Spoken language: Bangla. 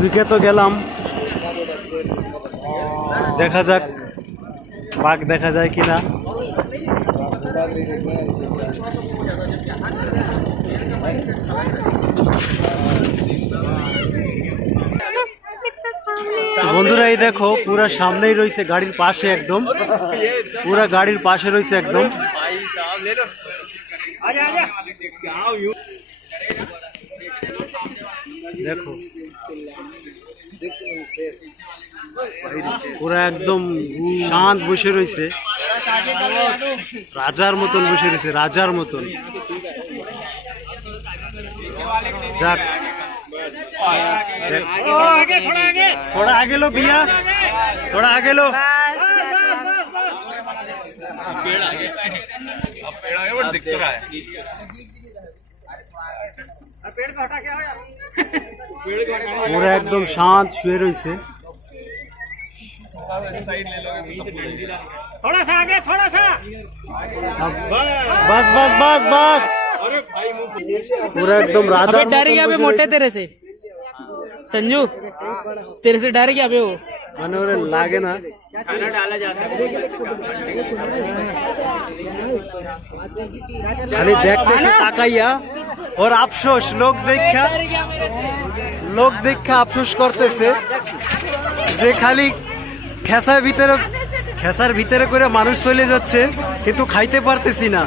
ঢুকে তো গেলাম, দেখা যাক বাঘ দেখা যায় কিনা। বন্ধুরা এই দেখো পুরা সামনেই রয়েছে, গাড়ির পাশে একদম, পুরা গাড়ির পাশে রয়েছে একদম। দেখো পুরা একদম শান্ত বসে রয়েছে, রাজার মতন বসে রয়েছে, রাজার মতন। যাক थोड़ा आगे लो भैया, थोड़ा आगे लो। पेड़ आगे, अब पेड़ आगे बट दिख तो रहा है। पेड़ को हटा क्या हो यार, पेड़ को हटा। पूरा एकदम शांत शुए रही। साइड ले लोगे, थोड़ा सा आगे, थोड़ा सा, बस बस बस बस। अरे भाई पूरा एकदम राजा। डर गया बे मोटे तेरे से संजू, तेरे से डर गया बे वो। मैंने लागे ना खाना डाला जाता है, खाली देखते से ताकाइया और अफसोस, लोग देखा अफसोस करतेছে যে খালি খেসার ভিতরে করে মানুষ চলে যাচ্ছে, কিন্তু খাইতে পারতেছি না।